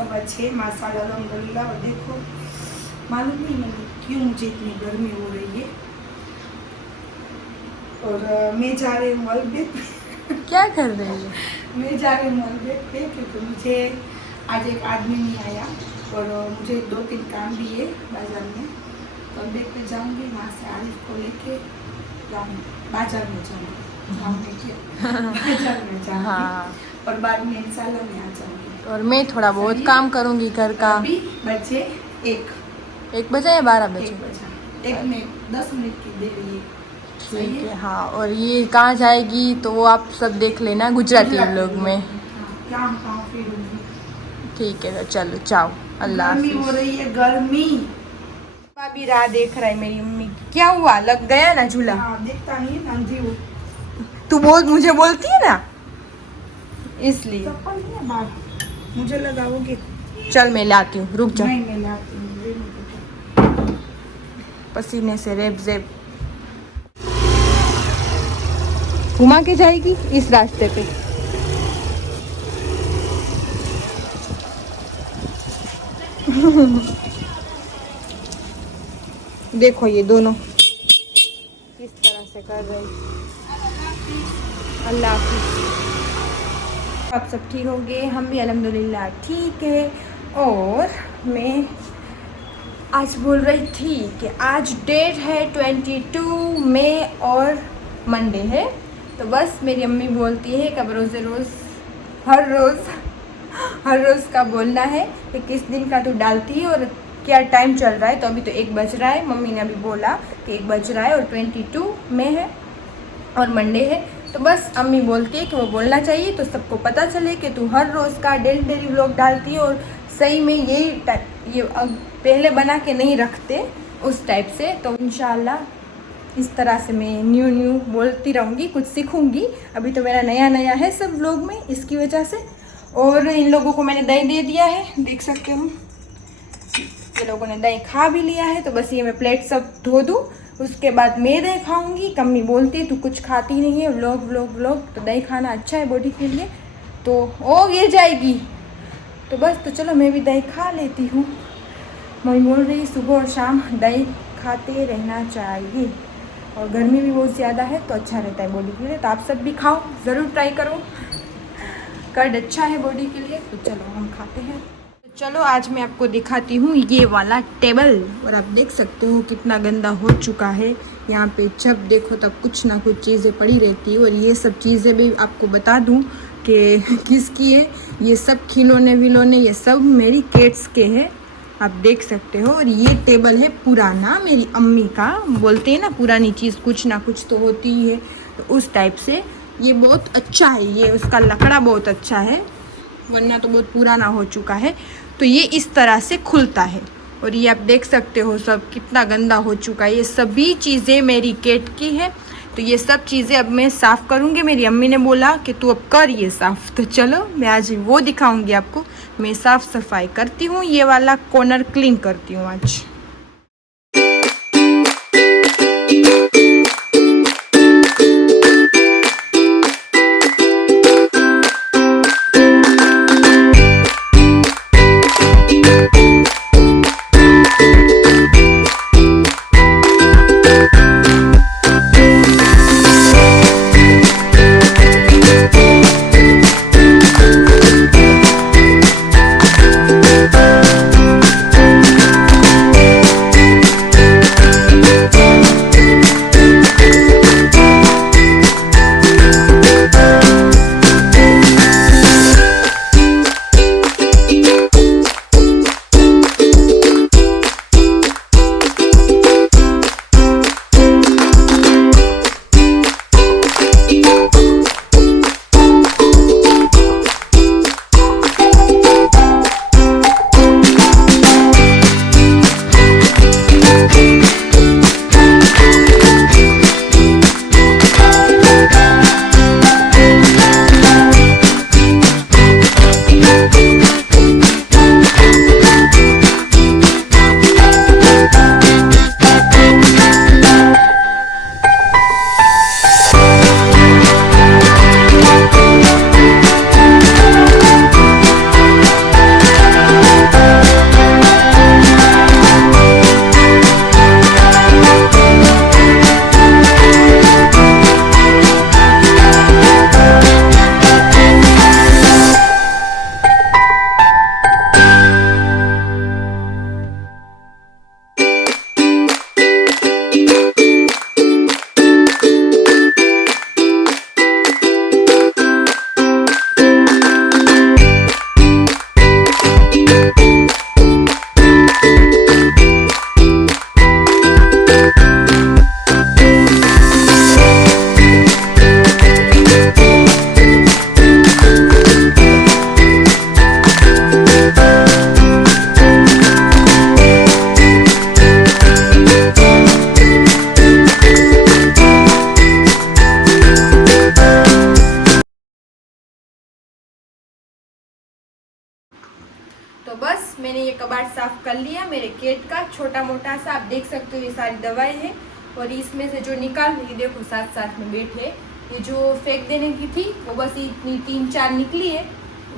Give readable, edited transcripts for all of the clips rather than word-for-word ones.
6:15 माशाल्लाह अल्हम्दुलिल्लाह। और देखो मालूम नहीं मुझे क्यों मुझे इतनी गर्मी हो रही है। और मैं जा रही हूँ मलबे। क्या कर रही है? मैं जा रही हूँ मलबे पे क्योंकि मुझे आज एक आदमी नहीं आया और मुझे 2-3 काम भी है बाजार में। तो मलबे पे जाऊँगी, वहाँ से आरिफ को लेके बाजार में जाऊँगी बाजार में जाऊँगी। हाँ, और बाद में इंशाल्लाह मैं आ जाऊँगी। और मैं थोड़ा बहुत काम करूँगी घर का। अभी बजे 1 बजे या 12 बजे? 1 बजे, 1 मिनट 10 मिनट की देर है। ठीक है। हाँ, और ये कहाँ जाएगी तो वो आप सब देख लेना गुजराती व्लॉग में। कहाँ फिरूंगी। ठीक है, तो चलो जाओ, अल्लाह गर्मी हो हाफिज। रही है, गर्मी। अभी राह देख रहा है मेरी अम्मी की। क्या हुआ, लग गया ना झूला? हाँ, दिखता नहीं है, अंधी हूँ। तू मुझे बोलती है ना इसलिए। चप्पल नहीं है बाहर, मुझे लगाओगे? चल मैं लाती हूँ, रुक जा। नहीं, मैं लाती हूँ। पसीने से रेब जेब। घुमा के जाएगी इस रास्ते पे। देखो ये दोनों किस तरह से कर रहे। अल्लाह हाफिज। आप सब ठीक हो गए, हम भी अल्हम्दुलिल्लाह ठीक है। और मैं आज बोल रही थी कि आज डेट है 22 मई और मंडे है। तो बस मेरी अम्मी बोलती है कि अब हर रोज़ का बोलना है कि किस दिन का तू डालती है और क्या टाइम चल रहा है। तो अभी तो 1 बज रहा है, मम्मी ने अभी बोला कि 1 बज रहा है और 22 मई है और मंडे है। तो बस अम्मी बोलती है कि वो बोलना चाहिए तो सबको पता चले कि तू हर रोज़ का डेली व्लॉग डालती है और सही में ये पहले बना के नहीं रखते उस टाइप से। तो इंशाल्लाह इस तरह से मैं न्यू बोलती रहूँगी, कुछ सीखूँगी। अभी तो मेरा नया है सब व्लॉग में, इसकी वजह से। और इन लोगों को मैंने दही दे दिया है, देख सकते हो ये लोगों ने दही खा भी लिया है। तो बस ये मैं प्लेट सब धो दूँ, उसके बाद मैं दही खाऊंगी। कम्मी बोलती है तू कुछ खाती नहीं है, व्लॉग। तो दही खाना अच्छा है बॉडी के लिए, तो ओ गिर जाएगी। तो बस तो चलो मैं भी दही खा लेती हूँ। मम्मी बोल रही सुबह और शाम दही खाते रहना चाहिए और गर्मी भी बहुत ज़्यादा है तो अच्छा रहता है बॉडी के लिए। तो आप सब भी खाओ, ज़रूर ट्राई करो, कर्ड अच्छा है बॉडी के लिए। तो चलो हम खाते हैं। चलो आज मैं आपको दिखाती हूँ ये वाला टेबल। और आप देख सकते हो कितना गंदा हो चुका है। यहाँ पे जब देखो तब कुछ ना कुछ चीज़ें पड़ी रहती है। और ये सब चीज़ें भी आपको बता दूँ कि किसकी है। ये सब खिलौने विलौने ये सब मेरी केट्स के हैं, आप देख सकते हो। और ये टेबल है पुराना, मेरी अम्मी का। बोलते हैं ना पुरानी चीज़ कुछ ना कुछ तो होती ही है, तो उस टाइप से ये बहुत अच्छा है। ये उसका लकड़ा बहुत अच्छा है, वरना तो बहुत पुराना हो चुका है। तो ये इस तरह से खुलता है। और ये आप देख सकते हो सब कितना गंदा हो चुका है। ये सभी चीज़ें मेरी केट की है। तो ये सब चीज़ें अब मैं साफ़ करूँगी। मेरी अम्मी ने बोला कि तू अब कर ये साफ़। तो चलो मैं आज वो दिखाऊँगी आपको। मैं साफ़ सफाई करती हूँ, ये वाला कॉर्नर क्लीन करती हूँ आज। साफ कर लिया मेरे केट का, छोटा मोटा सा। आप देख सकते हो ये सारी दवाएं हैं, और इसमें से जो निकाल रही देखो साथ साथ में बैठे, ये जो फेंक देने की थी वो बस इतनी 3-4 निकली है,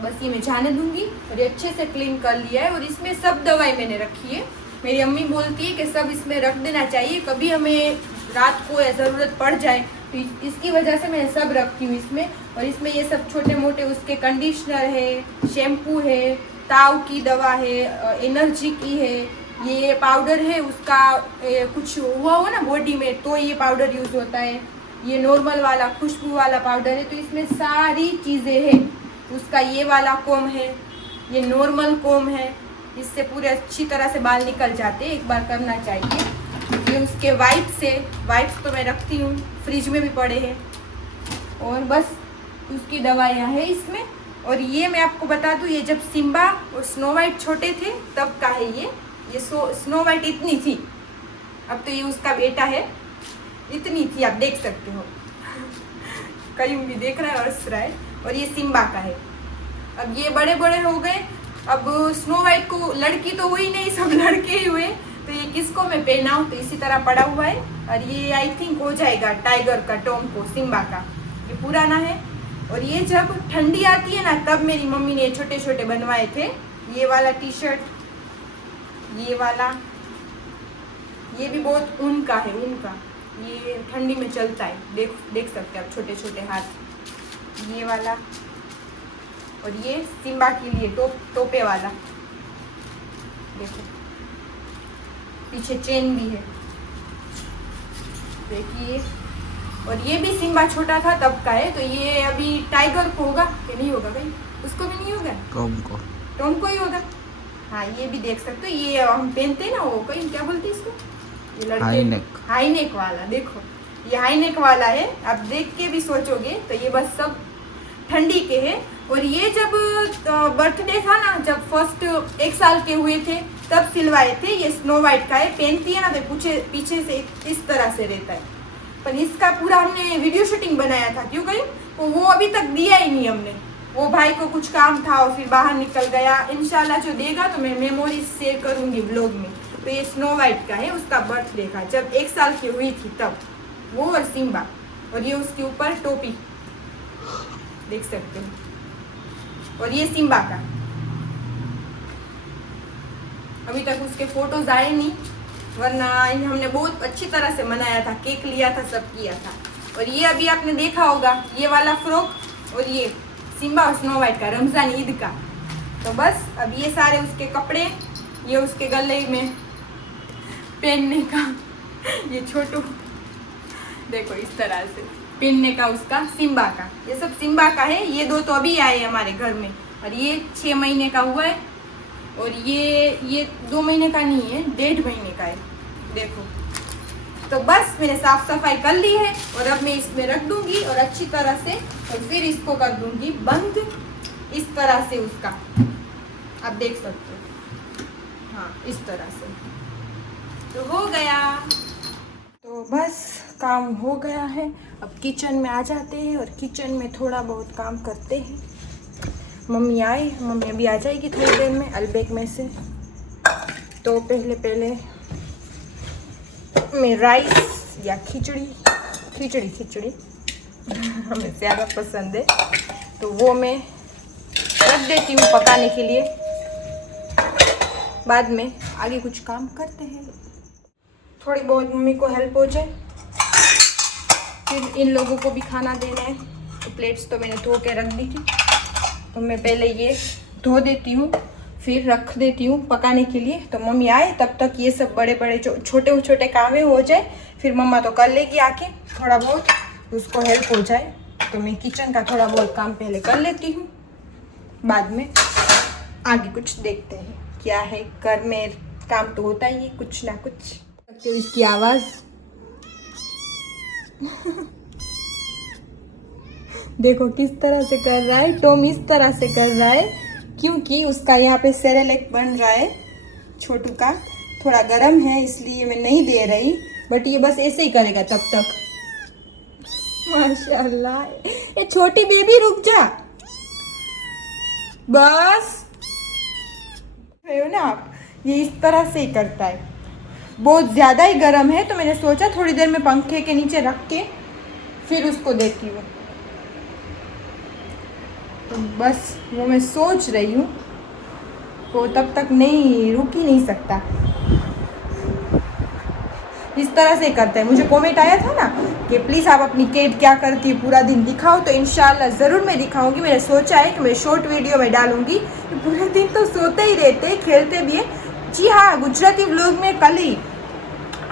बस ये मैं जाने दूंगी। और ये अच्छे से क्लीन कर लिया है, और इसमें सब दवाई मैंने रखी है। मेरी अम्मी बोलती है कि सब इसमें रख देना चाहिए, कभी हमें रात को या ज़रूरत पड़ जाए, तो इसकी वजह से मैं सब रखती हूँ इसमें। और इसमें ये सब छोटे मोटे उसके कंडीशनर है, शैम्पू है, ताव की दवा है, एनर्जी की है, ये पाउडर है उसका कुछ हुआ हो ना बॉडी में तो ये पाउडर यूज़ होता है, ये नॉर्मल वाला खुशबू वाला पाउडर है। तो इसमें सारी चीज़ें हैं। उसका ये वाला कोम है, ये नॉर्मल कोम है, इससे पूरे अच्छी तरह से बाल निकल जाते हैं, एक बार करना चाहिए। ये उसके वाइप्स तो मैं रखती हूँ, फ्रिज में भी पड़े हैं। और बस उसकी दवाइयाँ हैं इसमें। और ये मैं आपको बता दूँ, ये जब सिम्बा और स्नो वाइट छोटे थे तब का है ये स्नो वाइट इतनी थी, अब तो ये उसका बेटा है, इतनी थी, आप देख सकते हो। कयूम भी देख रहा है और हंस रहा है। और ये सिम्बा का है। अब ये बड़े बड़े हो गए, अब स्नो वाइट को लड़की तो हुई नहीं, सब लड़के ही हुए, तो ये किसको मैं पहनाऊँ, तो इसी तरह पड़ा हुआ है। और ये आई थिंक हो जाएगा टाइगर का, टॉम को, सिम्बा का, ये पुराना है। और ये जब ठंडी आती है ना तब मेरी मम्मी ने छोटे छोटे बनवाए थे। ये वाला टी शर्ट, ये वाला, ये भी बहुत ऊन का है, ऊन का, ये ठंडी में चलता है, देख सकते हैं आप, छोटे छोटे हाथ। ये वाला, और ये सिम्बा के लिए टोपे वाला, देखो पीछे चेन भी है, देखिए। और ये भी सिम्बा छोटा था तब का है, तो ये अभी टाइगर को होगा कि नहीं होगा भाई, उसको भी नहीं होगा, टॉम को ही होगा। हाँ, ये भी देख सकते हो, ये हम पहनते हैं ना, वो कहीं क्या बोलते हैं इसको, ये लड़के हाई नेक वाला, देखो ये हाई नेक वाला है। आप देख के भी सोचोगे तो ये बस सब ठंडी के हैं। और ये जब बर्थडे था ना, जब फर्स्ट 1 साल के हुए थे तब सिलवाए थे। ये स्नो वाइट का है, पहनती है ना तो पीछे से इस तरह से रहता है, पर इसका पूरा हमने वीडियो शूटिंग बनाया था, क्यों कहीं वो अभी तक दिया ही नहीं हमने, वो भाई को कुछ काम था और फिर बाहर निकल गया। इंशाल्लाह जो देगा तो मैं मेमोरीज शेयर करूंगी व्लॉग में। तो ये स्नो वाइट का है, उसका बर्थडे का, जब 1 साल की हुई थी तब, वो और सिम्बा। और ये उसके ऊपर टोपी देख सकते हो, और ये सिम्बा का। अभी तक उसके फोटोज आए नहीं, वरना हमने बहुत अच्छी तरह से मनाया था, केक लिया था, सब किया था। और ये अभी आपने देखा होगा, ये वाला फ्रॉक, और ये सिम्बा और स्नो वाइट का, रमज़ान ईद का। तो बस अब ये सारे उसके कपड़े, ये उसके गले में पहनने का, ये छोटू देखो इस तरह से पहनने का उसका, सिम्बा का, ये सब सिम्बा का है। ये 2 तो अभी आए हमारे घर में, और ये 6 महीने का हुआ है, और ये 2 महीने का नहीं है, 1.5 महीने का है, देखो। तो बस मैंने साफ सफाई कर ली है, और अब मैं इसमें रख दूंगी और अच्छी तरह से, और फिर इसको कर दूंगी बंद इस तरह से उसका, आप देख सकते हो, हाँ इस तरह से। तो हो गया, तो बस काम हो गया है। अब किचन में आ जाते हैं और किचन में थोड़ा बहुत काम करते हैं। मम्मी आए, मम्मी अभी आ जाएगी थोड़ी देर में अलबेक में से। तो पहले मैं राइस या खिचड़ी हमें ज़्यादा पसंद है, तो वो मैं रख देती हूँ पकाने के लिए। बाद में आगे कुछ काम करते हैं, थोड़ी बहुत मम्मी को हेल्प हो जाए, फिर इन लोगों को भी खाना देना है। तो प्लेट्स तो मैंने धो के रख दी थी, तो मैं पहले ये धो देती हूँ, फिर रख देती हूँ पकाने के लिए। तो मम्मी आए तब तक ये सब बड़े जो छोटे काम हो जाए, फिर मम्मा तो कर लेगी आके थोड़ा बहुत, उसको हेल्प हो जाए। तो मैं किचन का थोड़ा बहुत काम पहले कर लेती हूँ, बाद में आगे कुछ देखते हैं क्या है। घर में काम तो होता ही है कुछ ना कुछ। इसकी आवाज़ देखो किस तरह से कर रहा है, टॉम इस तरह से कर रहा है क्योंकि उसका यहाँ पे सेरेलेक बन रहा है, छोटू का थोड़ा गर्म है इसलिए मैं नहीं दे रही, बट ये बस ऐसे ही करेगा तब तक। माशाल्लाह, ये छोटी बेबी रुक जा, बस है ना आप। ये इस तरह से ही करता है। बहुत ज़्यादा ही गर्म है तो मैंने सोचा थोड़ी देर में पंखे के नीचे रख के फिर उसको देती हूँ। तो बस वो मैं सोच रही हूँ, वो तब तक नहीं रुक ही नहीं सकता, इस तरह से करता है। मुझे कमेंट आया था ना कि प्लीज़ आप अपनी केट क्या करती है पूरा दिन दिखाओ, तो इंशाल्लाह ज़रूर मैं दिखाऊंगी। मैंने सोचा है कि मैं शॉर्ट वीडियो में डालूंगी। पूरे दिन तो सोते ही रहते हैं, खेलते भी है। जी हाँ, गुजराती व्लॉग में कल ही,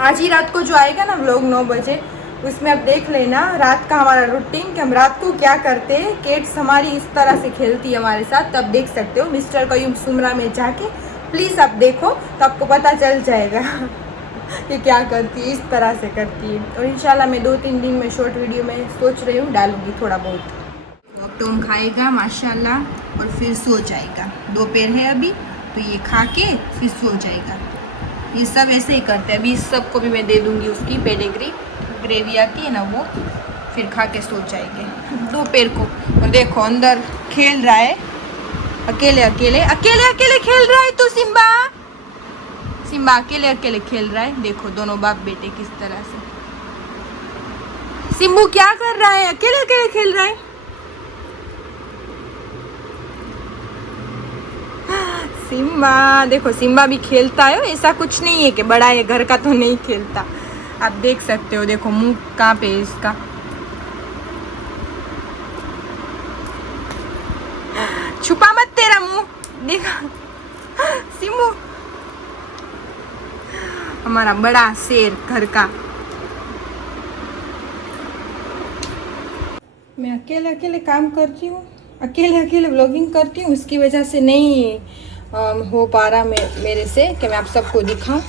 आज ही रात को जो आएगा ना व्लॉग 9 बजे, उसमें आप देख लेना रात का हमारा रूटीन कि हम रात को क्या करते हैं। केट्स हमारी इस तरह से खेलती है हमारे साथ, तब देख सकते हो। मिस्टर कयूम सुमरा में जाके प्लीज़ आप देखो तो आपको पता चल जाएगा कि क्या करती है, इस तरह से करती है। और इंशाल्लाह मैं 2-3 दिन में शॉर्ट वीडियो में सोच रही हूँ डालूंगी थोड़ा बहुत। टॉम खाएगा माशाल्लाह और फिर सो जाएगा। दोपहर है अभी, तो ये खा के फिर सो जाएगा। ये सब ऐसे ही करते हैं। अभी इस सब को भी मैं दे दूँगी उसकी पेडिग्री ग्रेवी आती है ना, वो फिर खा के सो जाएंगे दोपहर को। और देखो अंदर खेल रहा है, अकेले अकेले अकेले अकेले खेल रहा है। तो सिम्बा सिम्बा अकेले अकेले खेल रहा है। देखो दोनों बाप बेटे किस तरह से। सिम्बू क्या कर रहा है? अकेले अकेले खेल रहा है। सिम्बा देखो, सिम्बा भी खेलता है, ऐसा कुछ नहीं है कि बड़ा है घर का तो नहीं खेलता। आप देख सकते हो, देखो मुंह कहाँ पे है इसका। छुपा मत तेरा मुंह, देखा सिम्बू हमारा बड़ा शेर घर का। मैं अकेले अकेले काम करती हूँ, अकेले अकेले व्लॉगिंग करती हूँ, उसकी वजह से नहीं हो पा रहा मेरे से कि मैं आप सबको दिखाऊं।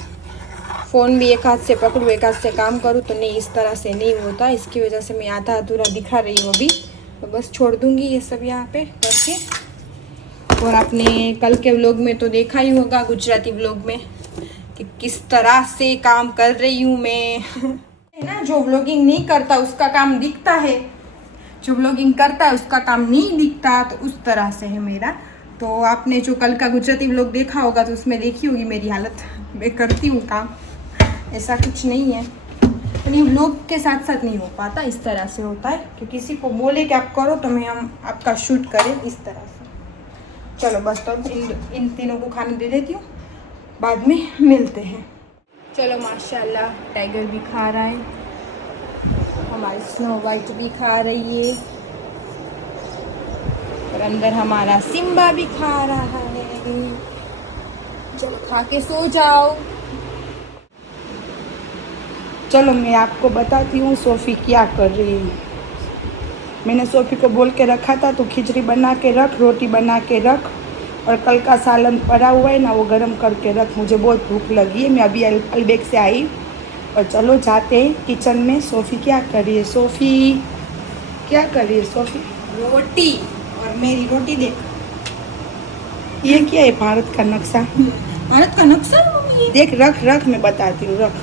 फ़ोन भी एक हाथ से पकड़ूँ एक हाथ से काम करूँ तो नहीं, इस तरह से नहीं होता। इसकी वजह से मैं आधा अधूरा दिखा रही हूँ अभी। तो बस छोड़ दूँगी ये सब यहाँ पे करके। और आपने कल के व्लॉग में तो देखा ही होगा, गुजराती व्लॉग में, कि किस तरह से काम कर रही हूँ मैं है ना। जो व्लॉगिंग नहीं करता उसका काम दिखता है, जो व्लॉगिंग करता है उसका काम नहीं दिखता। तो उस तरह से है मेरा। तो आपने जो कल का गुजराती व्लॉग देखा होगा तो उसमें देखी होगी मेरी हालत। मैं करती हूँ काम, ऐसा कुछ नहीं है। यानी व्लॉग के साथ साथ नहीं हो पाता, इस तरह से होता है कि किसी को बोले कि आप करो तो मैं हम आपका शूट करें, इस तरह से। चलो बस, तो इन तीनों को खाना दे देती हूँ, बाद में मिलते हैं। चलो माशाल्लाह टाइगर भी खा रहा है, हमारी स्नो वाइट भी खा रही है, और अंदर हमारा सिम्बा भी खा रहा है। चलो खा के सो जाओ। चलो मैं आपको बताती हूँ सोफ़ी क्या कर रही है। मैंने सोफ़ी को बोल के रखा था तो खिचड़ी बना के रख, रोटी बना के रख, और कल का सालन पड़ा हुआ है ना वो गरम करके रख। मुझे बहुत भूख लगी है, मैं अभी अलबेग से आई। और चलो जाते हैं किचन में। सोफ़ी क्या कर रही है? सोफ़ी क्या कर रही है? सोफ़ी रोटी, और मेरी रोटी देख। ये क्या है? भारत का नक्शा। भारत का नक्शा मम्मी? देख, रख रख, मैं बताती हूँ, रख।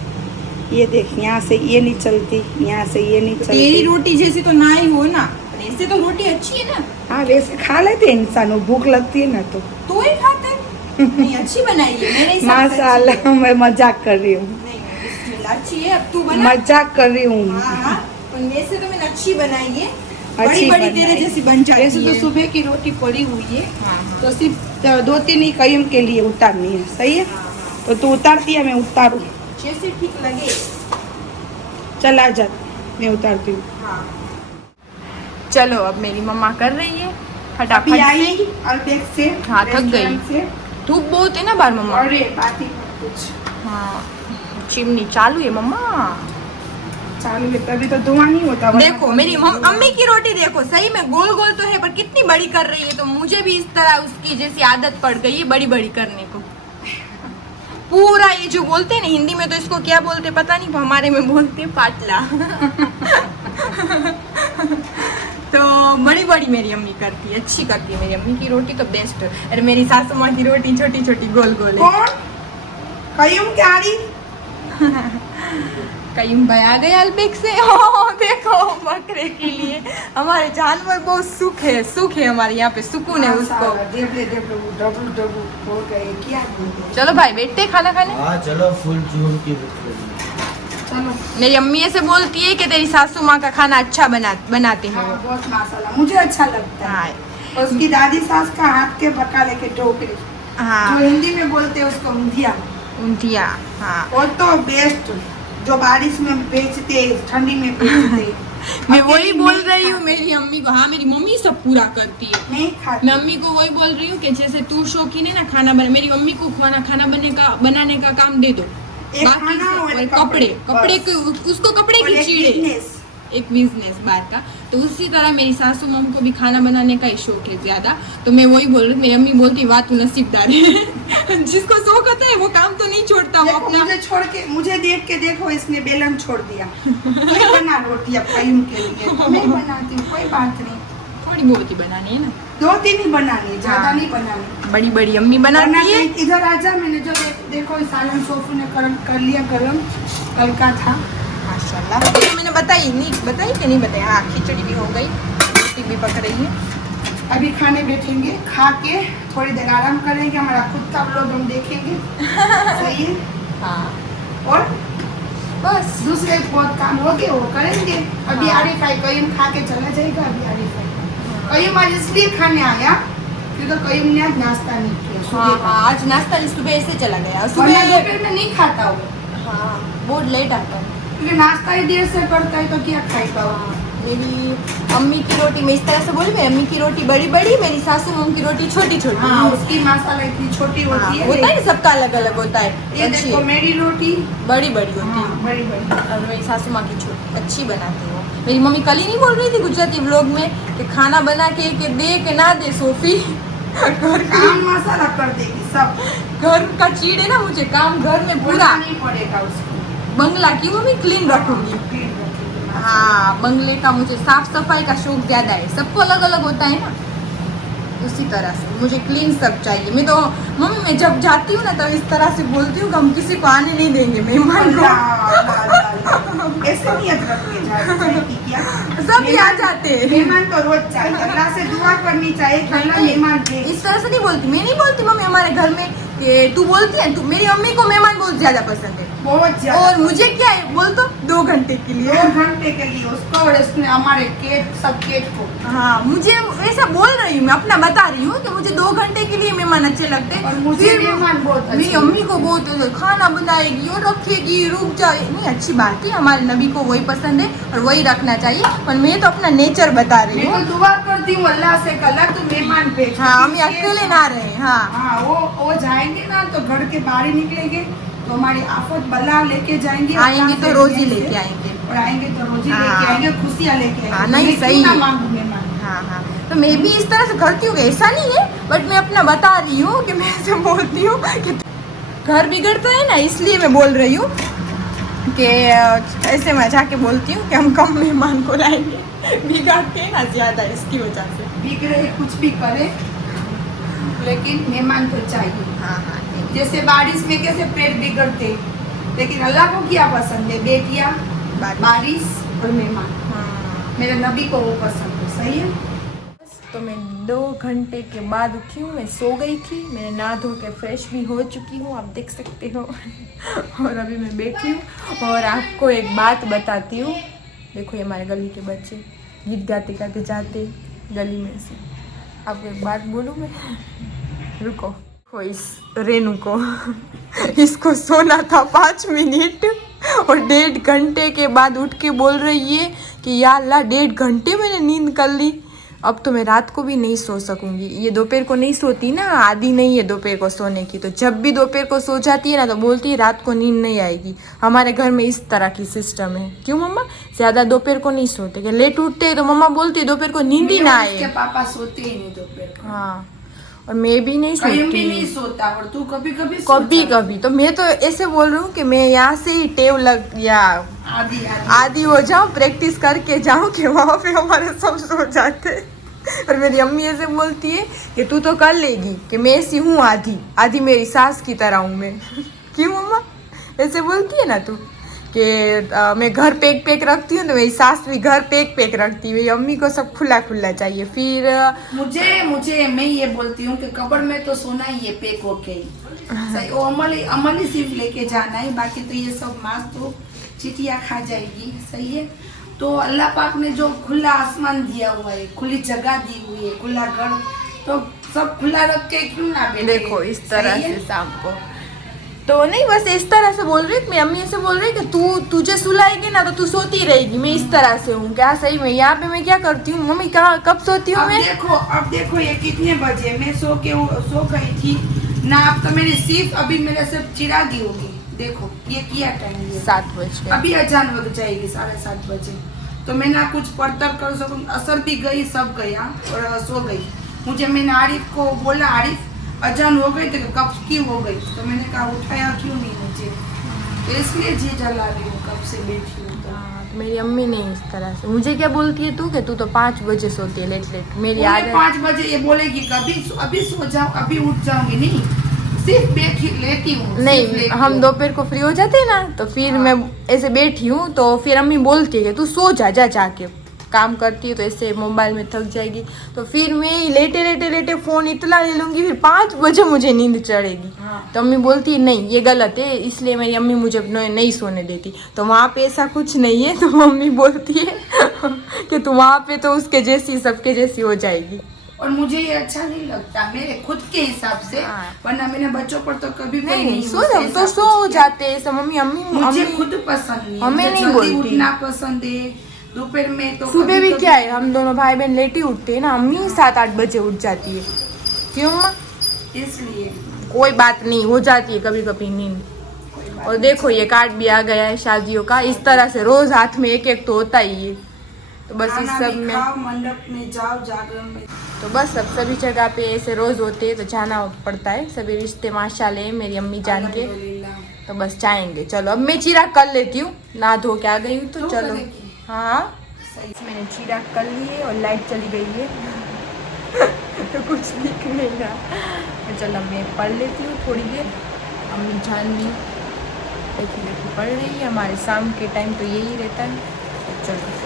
ये देख, यहाँ से ये नहीं चलती, यहाँ से ये नहीं चलती। तेरी रोटी जैसी तो ना ही हो ना, ऐसे तो रोटी अच्छी है ना। हाँ वैसे खा लेते हैं इंसान, भूख लगती है ना तो ही खाते नहीं, अच्छी बनाई है मेरे हिसाब से। माशाल्लाह, मैं मजाक कर रही हूँ। नहीं बिस्मिल्लाह, अच्छी है। अब तू बना। मजाक कर रही हूँ। हाँ, पर वैसे तो मैंने अच्छी बनाई है, अच्छी बड़ी तेरे जैसी बन जाती है। वैसे तो सुबह की रोटी पड़ी हुई है, हाँ, तो सिर्फ 2-3 ही कयम के लिए उतारनी है। सही है, तो तू उतारती है, मैं उतारूँ? जैसे ठीक लगे। चल आ जा, मैं उतारती हूँ। हाँ। चलो अब मेरी मम्मा कर रही है फटाफट अभी आई से। अलबेग से। हाँ, थक गई। रेस्टोरेंट से। धूप बहुत है ना बाहर मम्मा। अरे बात ही मत कुछ। हाँ, चिमनी चालू है मम्मा। चालू है तभी तो धुआं नहीं होता। देखो मेरी अम्मी की रोटी देखो, सही में गोल गोल तो है पर कितनी बड़ी कर रही है। तो मुझे भी इस तरह उसकी जैसी आदत पड़ गई है बड़ी बड़ी करने को। पूरा ये जो बोलते हैं ना हिंदी में, तो इसको क्या बोलते पता नहीं, हमारे में बोलते हैं पाटला। तो बड़ी बड़ी मेरी अम्मी करती है, अच्छी करती है मेरी अम्मी की रोटी तो बेस्ट। अरे मेरी सासू माँ की रोटी छोटी छोटी गोल गोल है। कौन? कयूम क्या रही? कयूम भाई आ गए अलबेग से। ओ, देख देखो बकरे के लिए हमारे जानवर बहुत सुख है हमारे यहाँ पे, सुकून है उसको। हो गए क्या बोलते। चलो भाई बैठते खाना खाने। हाँ चलो, फुल जोर की भूख लगी। चलो। मेरी अम्मी ऐसे बोलती है कि तेरी सासू माँ का खाना अच्छा बनाते हैं हाँ, वो। बहुत माशाल्लाह, मुझे अच्छा लगता है। हाँ और उसकी दादी सास का हाथ के बकाले के टोकरे, हाँ, जो हिंदी में बोलते हैं उसको ऊंधिया, ऊंधिया। हाँ और तो बेस्ट, जो बारिश में बेचते, ठंडी में बेचते। मैं वही बोल रही हूँ मेरी अम्मी को। हाँ मेरी मम्मी सब पूरा करती है। नहीं खाती। मैं अम्मी को वही बोल रही हूँ कि जैसे तू शौकीन है ना खाना बना, मेरी मम्मी को खाना बनाने का काम दे दो। एक बाकी खाना और और एक कपड़े बस। उसको कपड़े और की एक चीड़ है, business। एक बिजनेस बात का। तो उसी तरह मेरी सासू मम को भी खाना बनाने का ही शौक है ज्यादा। तो मैं वही बोल रही हूँ, मेरी अम्मी बोलती वाह तू नसीबदार है। जिसको शौक होता है वो काम तो नहीं छोड़ता। वो देखो, अपना मुझे छोड़ के, मुझे देख के देखो, इसने बेलन छोड़ दिया। मैं बना रोटी अब कयूं के लिए, तो मैं बनाती हूँ, कोई बात नहीं। थोड़ी बहुत ही बनानी है ना, 2-3 ही बनानी, ज्यादा हाँ। नहीं बनानी। बड़ी बड़ी अम्मी बनाती है। इधर आजा, मैंने जो देखो सालन सोफू ने कर लिया गरम, कल का था। माशाल्लाह। ये मैंने बताई कि नहीं बताई। हाँ खिचड़ी भी हो गई, रोटी भी पक रही है। अभी खाने बैठेंगे, खा के थोड़ी देर आराम करेंगे, हमारा खुद का व्लॉग हम देखेंगे। सही है। हाँ और बस दूसरे बहुत काम हो गए वो करेंगे। अभी हाँ। आरिफ आई, कयूम खा के चला जाएगा। अभी आरिफ आई, कयूम आज इसलिए खाने आया क्योंकि कयूम ने आज नाश्ता नहीं किया हाँ सुबह का। हाँ, आज नाश्ता सुबह ऐसे चला गया। वरना सुबह दोपहर में नहीं खाता वो, हाँ बहुत लेट आता है। क्योंकि नाश्ता ही देर से करता है, तो क्या खाएगा वो। हाँ, मेरी अम्मी की रोटी, मैं इस तरह से बोली, मेरी अम्मी की रोटी बड़ी बड़ी, मेरी सासू मम की रोटी छोटी छोटी। हाँ, उसकी माशाल्लाह इतनी छोटी हाँ, होती है। होता है ना, सबका अलग अलग होता है। ये अच्छी देखो है। मेरी रोटी बड़ी बड़ी होती हाँ, है बड़ी बड़ी। और मेरी सासू माँ की छोटी अच्छी बनाती हो। मेरी मम्मी कल ही नहीं बोल रही थी गुजराती व्लॉग में कि खाना बना के दे के ना दे सोफी। घर काम माशाल्लाह कर देगी सब, घर का चीड़ है ना, मुझे काम घर में पूरा बोलना नहीं पड़ेगा उसको। बंगला की वो मैं क्लीन रखूंगी। फिर रखेगी। हाँ बंगले का मुझे साफ सफाई का शौक ज्यादा है। सबको अलग अलग होता है ना, उसी तरह से मुझे क्लीन सब चाहिए। मैं तो मम्मी मैं जब जाती हूँ ना तब इस तरह से बोलती हूँ कि हम किसी को आने नहीं देंगे मेहमान को। ऐसे नियत रखनी चाहिए क्या? सब ही आ जाते हैं। मेहमान तो रोज चाहिए, अल्लाह से दुआ करनी चाहिए कि अल्लाह मेहमान दे। इस तरह से नहीं बोलती, मैं नहीं बोलती मम्मी हमारे घर में ये तू बोलती है। तू मेरी मम्मी को मेहमान बहुत ज्यादा पसंद है। बहुत ज्यादा। और मुझे क्या है बोल तो 2 घंटे के लिए। 2 घंटे के लिए उसको और इसने हमारे केक सब केक को। हाँ मुझे ऐसा बोल रही हूँ, मैं अपना बता रही हूँ कि मुझे 2 घंटे के लिए मेहमान अच्छे लगते हैं। और मुझे फिर मेहमान बहुत मेरी अच्छे अम्मी को बहुत खाना बनाएगी और रखेगी, रुक जाए नहीं, अच्छी बात है। हमारे नबी को वही पसंद है और वही रखना चाहिए। पर मैं तो अपना नेचर बता रही मैं हूँ। तो दुआ करती हूँ अल्लाह से कि अल्लाह तू मेहमान भेज। हाँ हम अकेले ना रहे। हाँ हाँ, वो जाएंगे ना तो घर के बाहर ही निकलेंगे तो हमारी आफत बला लेके जाएंगे। आएंगे अल्लाह तो से रोजी दुआ से। लेके आएंगे। और आएंगे तो रोजी हाँ। लेके आएंगे, खुशियाँ लेके आएंगे। हाँ, नहीं, मैं क्यों सही ना है। मांगू मेहमान। हाँ हाँ, तो मैं भी इस तरह से करती हूँ, ऐसा नहीं है। बट मैं अपना बता रही हूँ कि मैं ऐसे बोलती हूँ कि घर बिगड़ता है ना, इसलिए मैं बोल रही हूँ कि ऐसे मैं जाके बोलती हूँ कि हम कम मेहमान को लाएंगे, बिगाड़ते हैं ना ज़्यादा, इसकी वजह से। बिगड़े कुछ भी करे लेकिन मेहमान तो चाहिए। हाँ हाँ जैसे बारिश में कैसे पेड़ बिगड़ते, लेकिन अल्लाह को क्या पसंद है? बेटियाँ, बारिश और मेहमान। हाँ। मेरे नबी को वो पसंद है। सही है। तो मैं 2 घंटे के बाद उठी हूँ। मैं सो गई थी, मैंने नहा धो के फ्रेश भी हो चुकी हूँ, आप देख सकते हो। और अभी मैं बैठी हूँ और आपको एक बात बताती हूँ। देखो ये हमारे गली के बच्चे गीत गाते गाते जाते गली में से। आपको एक बात बोलूँ मैं, रुको। इस रेनू को इसको सोना था 5 मिनट और 1.5 घंटे के बाद उठ के बोल रही है कि या अल्लाह 1.5 घंटे मैंने नींद कर ली, अब तो मैं रात को भी नहीं सो सकूंगी। ये दोपहर को नहीं सोती ना, आदी नहीं है दोपहर को सोने की, तो जब भी दोपहर को सो जाती है ना तो बोलती है रात को नींद नहीं आएगी। हमारे घर में इस तरह की सिस्टम है। क्यों मम्मा? ज़्यादा दोपहर को नहीं सोते, कि लेट उठते हैं तो मम्मा बोलती है दोपहर को नींद ही ना आए। पापा सोते ही नहीं दोपहर को। हाँ, और मैं भी नहीं कहीं भी सोती, नहीं सोता। और तू कभी कभी कभी कभी। तो मैं तो ऐसे बोल रही हूँ कि मैं यहाँ से ही टेव लग या आदि आदि हो जाऊँ, प्रैक्टिस करके जाऊँ कि वहाँ पे हमारे सब सो जाते। और मेरी अम्मी ऐसे बोलती है कि तू तो कर लेगी, कि मैं ऐसी हूँ आधी आधी, मेरी सास की तरह हूँ मैं। क्यों मम्मा? ऐसे बोलती है ना तू कि मैं घर पैक रखती हूँ तो मेरी सास भी घर पैक रखती है, मेरी अम्मी को सब खुला खुला चाहिए। फिर मुझे मैं ये बोलती हूँ कि कब्र में तो सोना ही है पैक होके ही, सही। वो अमल ही सिर्फ लेके जाना है, बाकी तो ये सब मांस तो चीटियाँ खा जाएगी, सही है। तो अल्लाह पाक ने जो खुला आसमान दिया हुआ है, खुली जगह दी हुई है, खुला घर, तो सब खुला रख के क्यों ना बैठे। देखो इस तरह सही है? से शाम को तो नहीं, बस इस तरह से बोल रही, मेरी अम्मी ऐसे बोल रही कि तुझे सुलाएगी ना तो तू सोती रहेगी। मैं इस तरह से हूँ क्या? सही में यहाँ पे मैं क्या करती हूँ मम्मी, कहाँ कब सोती हूँ मैं? अब देखो ये कितने बजे मैं सो गई थी ना। अब तो मेरी सिर्फ अभी मेरे सिर्फ चिरागी होगी। देखो ये किया टाइम, ये 7 बजे अभी अजान हो जाएगी 7:30 बजे। तो मैं ना कुछ पढ़तर कर सकूँ, असर भी गई, सब गया और सो गई। मैंने आरिफ को बोला, आरिफ अजान हो गई तो कब की हो गई, तो मैंने कहा उठाया क्यों नहीं मुझे, तो इसलिए जी जला रही हूँ, कब से बैठी हूँ। तो मेरी अम्मी नहीं इस तरह से मुझे क्या बोलती है तू, कि तू तो 5 बजे सोती है लेट। मेरी आदत 5 बजे ये बोलेगी कभी अभी सो जाओ, अभी उठ जाऊंगी, नहीं सिर्फ बैठी लेती हूँ। नहीं, हम दोपहर को फ्री हो जाते हैं ना, तो फिर मैं ऐसे बैठी हूँ तो फिर अम्मी बोलती है कि तू सो जा जाके, काम करती है तो ऐसे मोबाइल में थक जाएगी। तो फिर मैं लेटे फ़ोन इतना ले लूँगी, फिर 5 बजे मुझे नींद चढ़ेगी। तो अम्मी बोलती है नहीं ये गलत है, इसलिए मेरी अम्मी मुझे नहीं सोने देती। तो वहाँ पे ऐसा कुछ नहीं है, तो मम्मी बोलती है कि तू वहाँ पे तो उसके जैसी, सबके जैसी हो जाएगी। और मुझे ये अच्छा नहीं लगता मेरे खुद के हिसाब से, वरना मेरे बच्चों पर तो कभी नहीं सो जाओ तो सो जाते हैं सब। मम्मी मुझे खुद पसंद नहीं, हमें नहीं जल्दी बोलती, उठना पसंद है। दोपहर में तो सुबह भी क्या है, हम दोनों भाई बहन लेट ही उठते हैं ना। अम्मी 7-8 बजे उठ जाती है, क्यों माँ? इसलिए कोई बात नहीं, हो जाती है कभी कभी नींद। और देखो ये कार्ड भी आ गया है शादियों का, इस तरह से रोज हाथ में एक तो होता ही है। तो बस इस सब में मंडप में जाओ, जागरण में, तो बस अब सभी जगह पे ऐसे रोज होते हैं तो जाना पड़ता है। सभी रिश्ते माशाल्लाह है मेरी अम्मी जान के, तो बस जाएंगे। चलो अब मैं चिराग कर लेती हूँ, नहा धो के आ गई हूँ तो चलो। हाँ मैंने चिराग कर लिए और लाइट चली गई है तो कुछ दिख नहीं रहा। तो चलो मैं पढ़ लेती हूँ थोड़ी देर। अम्मी जान भी बैठी पढ़ रही है, हमारे शाम के टाइम तो यही रहता है। तो चलो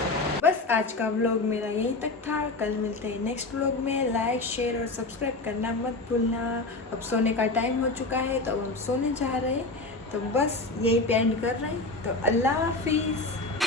बस आज का व्लॉग मेरा यहीं तक था। कल मिलते हैं नेक्स्ट व्लॉग में। लाइक शेयर और सब्सक्राइब करना मत भूलना। अब सोने का टाइम हो चुका है तो अब हम सोने जा रहे हैं, तो बस यही पे एंड कर रहे हैं। तो अल्लाह हाफिज़।